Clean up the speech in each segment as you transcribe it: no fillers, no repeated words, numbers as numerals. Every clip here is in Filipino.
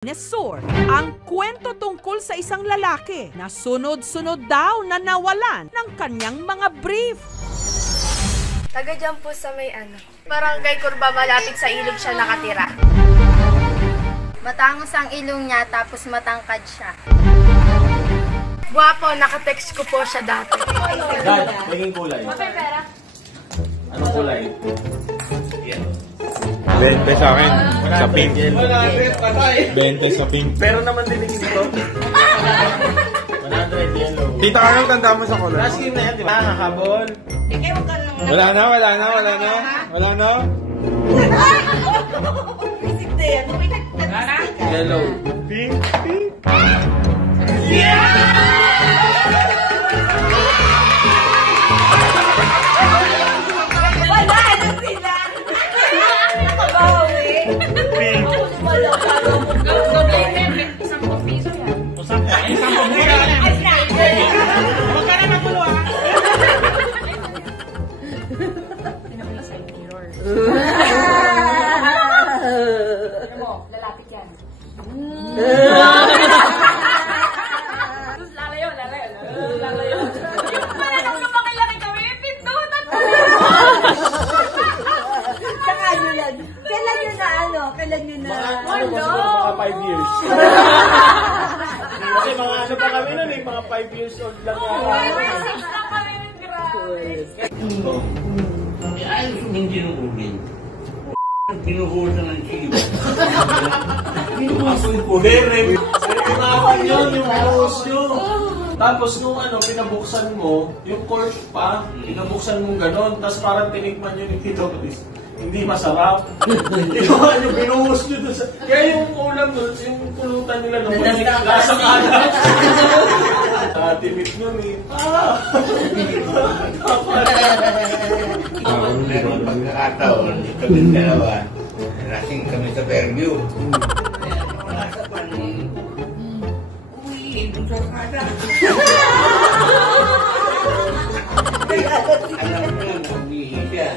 Dinosaur, ang kwento tungkol sa isang lalaki na sunod-sunod daw na nawalan ng kanyang mga brief. Taga dyan po sa may Barangay Curva, malapit sa ilog siya nakatira. Matangos ang ilong niya tapos matangkad siya. Guwapo, nakatext ko po siya dati. Dad, naging kulay. Anong kulay? Yan. 20 sa akin, sa pink. 20 sa pink. Pero naman din ito. 100 yellow. Tita Carol, tanda mo sa color. Last game na yan, di ba? Nakakabol. Wala na. Yellow. Pink. Lalapit yan. Lalayo. Yung pala nang lumakilaki kami, pindutan ko. Saka nyo yan. Kailan nyo na? Mga 5 years. Kasi mga ano pa kami nun eh, mga 5 years old lang yan. 5 years lang kami, grabe. Ayos yung ginuhulin. Ginuhulan ng chibo. Aso yung poder eh. Pinawan yun, yung house yun. Tapos nung pinabuksan mo, yung cork pa, pinabuksan mo gano'n, tapos parang tinikman yun yung Tito Chris. Hindi masarap. Yung binuhos nyo doon sa... Kaya yung ulam doon, yung pulutan nila doon, nasa kanan. Timid nun eh. Meron pagkakataon, kaming dalawa, lasing kami sa Fairview. Wala sa panin. Uwi, ito sa kada. Alam ko lang, umihi siya.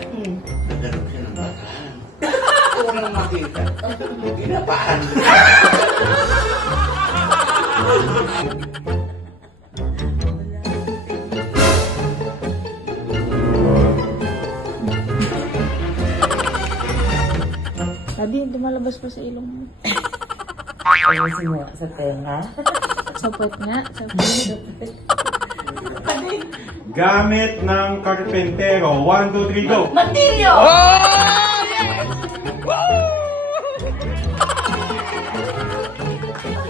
Nadarap siya ng bataan. Unang makita, ginapaan. Sabi, dumalabas pa sa ilong mo. Ayusin mo sa tenga. Sapot nga. Sapot. Gamit ng karpentero. 1, 2, 3, go! Martilyo!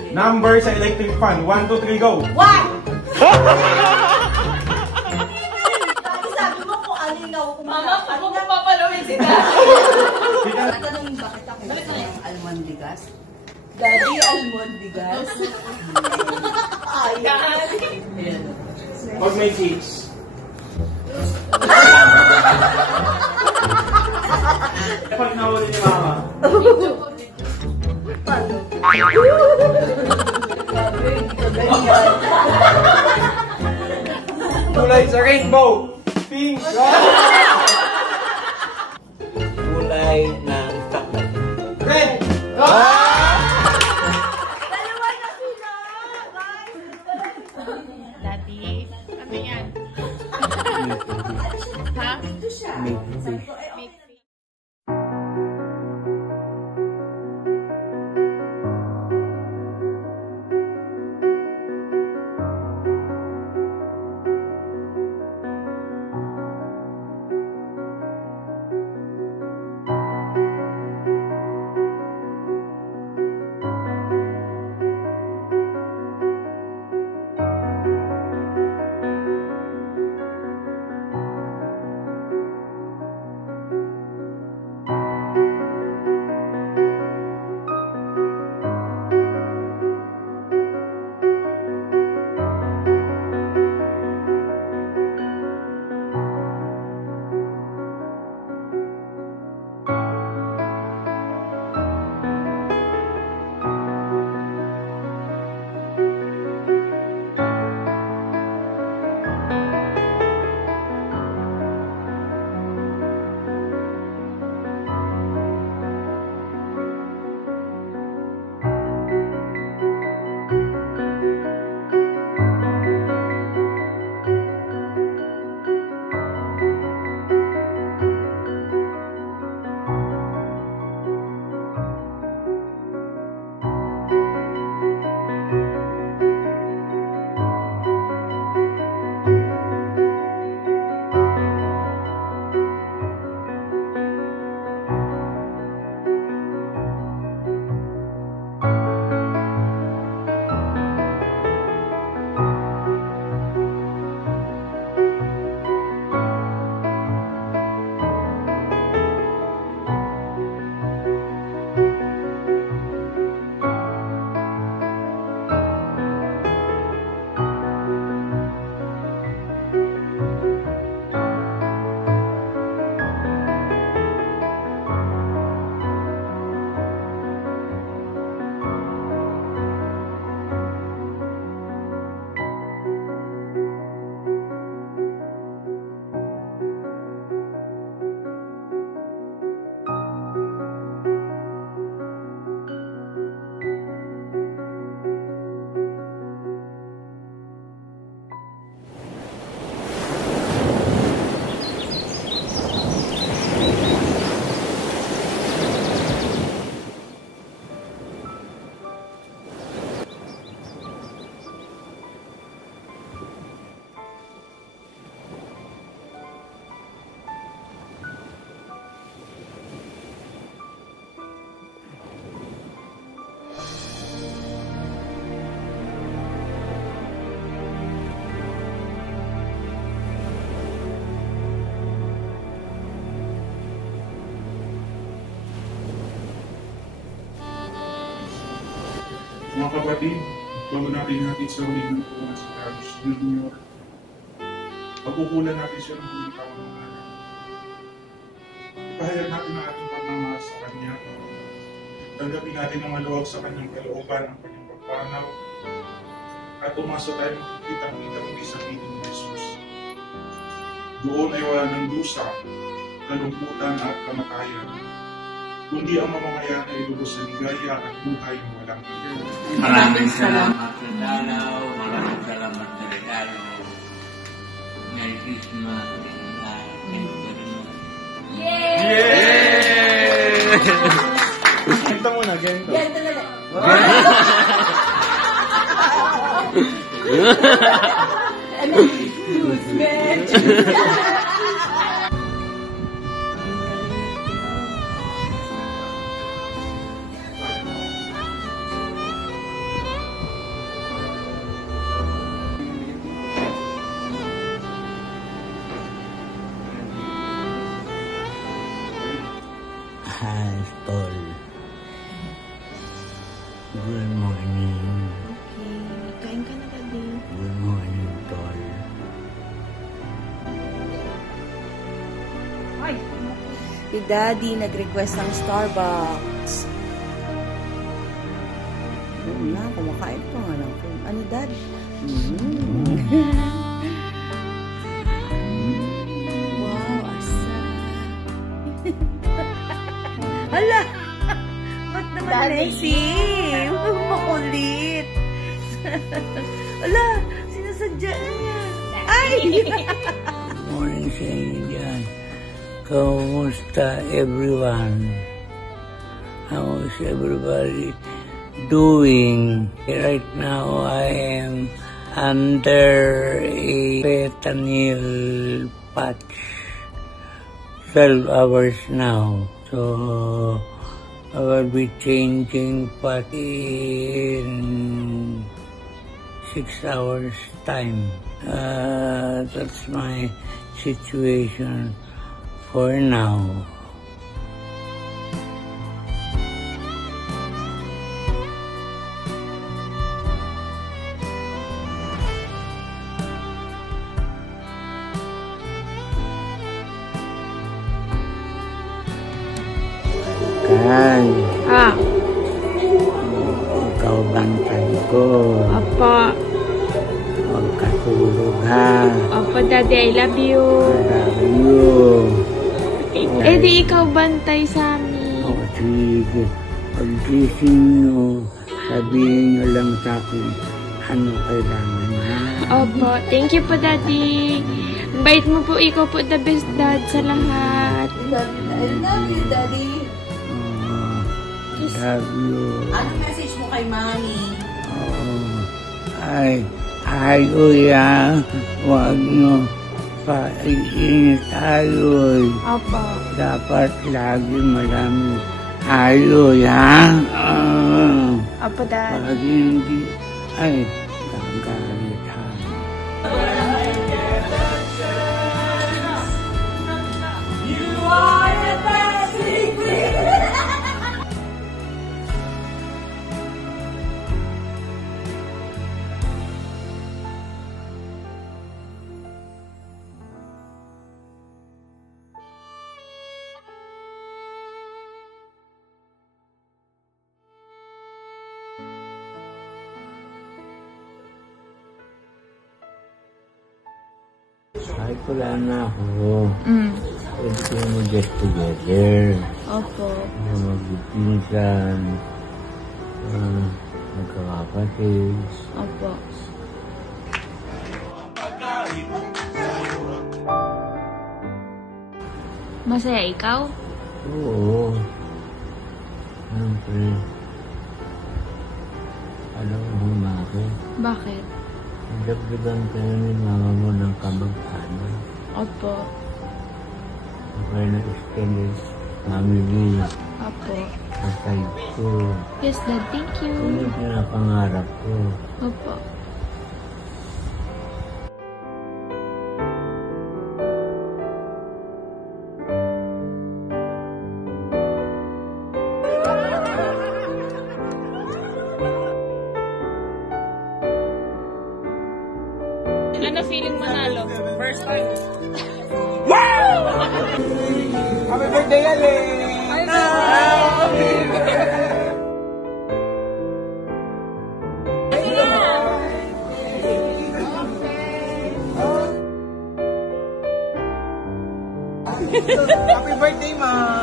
Number sa electric fan. 1, 2, 3, go! 1! Sabi mo kung alinaw. Mama, kung papalawin si Tatanungin bakit ako yung almondigas? Daddy, almondigas. Ayan. Pag may cheeks. Pag nahuli ni Mama. Kulay sa rainbow. Pink. Kulay ng chocolate. Red! Dalawa na sila! Daddy, ano yan? Ha? Ito siya. Mga kapatid, bago natin natin sa huling ng tuwan si Carlos Jr., pagkukulan natin siya ng huling pamamahala. Ipahayag natin ang ating pagmamahal sa Kanya. Tanggapin natin ang maluwag sa Kanyang kalooban ang Kanyang pagpanaw at umasa tayo makikita muli sa piling ni Jesus. Doon ay wala ng dusa, kalungkutan at kamatayan, kundi ang mamamayan ay lubos sa ligaya at buhay na walang hanggan. Maraming salamat sa dalaw. Maraming salamat sa regalo. Merry Christmas. Thank you very much. Gento muna, gento. Ganito na lang. Hi, Tol. Good morning. Kain ka na, Daddy. Good morning, Tol. Si Daddy nag-request ng Starbucks. Oo na, kumakain pa nga lang. Ano, Dad? Wow, asa. Hala! Ba't naman Nessie? Makulit. Hala, sinasadya niya. Ay! Morning sa inyo dyan. Kamusta everyone? How is everybody doing? Right now I am under a fentanyl patch. 12 hours now. So I will be changing patch in 6 hours time. That's my situation for now. Kan, ikaw bantay ko. Apa. Huwag katulog ha. Apa, Daddy, I love you. I love you. Eh, di ikaw bantay sa amin. O sige, pag-gising nyo, sabihin nyo lang sa akin ano kailangan ha. Opo, thank you po, Daddy. Bait mo po, ikaw po the best dad sa lahat. I love you, Daddy. Love you. Anong message mo kay Mami? Ay, uya, huwag nyo paiinit tayo. Opo. Dapat lagi maraming ayoy, ha? Opo, Dad. Pag hindi, ay, gagalit ha. Kahit wala na ako, pwede ko mag-get together. Opo. Magpipinsan, magkakapatid. Opo. Masaya ikaw? Oo. Siyempre. Alam mo bakit? Bakit? Dagdagan kayo ni mama mo ng kabagsanan. Opo. Okay na extended family. Opo. Aside ko. Yes, Dad. Thank you. Yun yung pinapangarap ko. Opo. Ano feeling manalo? First time. Happy birthday, Ale! Happy birthday, Ma!